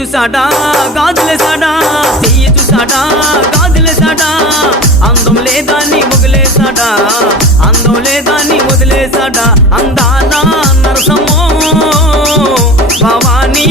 చూసాడా గాజులేసాడా, చెయ్యి చూసాడా గాజులేసాడా, అందం లేదా నీ వదిలేసాడా, అందం లేదా నీ వదిలేసాడా, అందానా నరసమ్మో భవానీ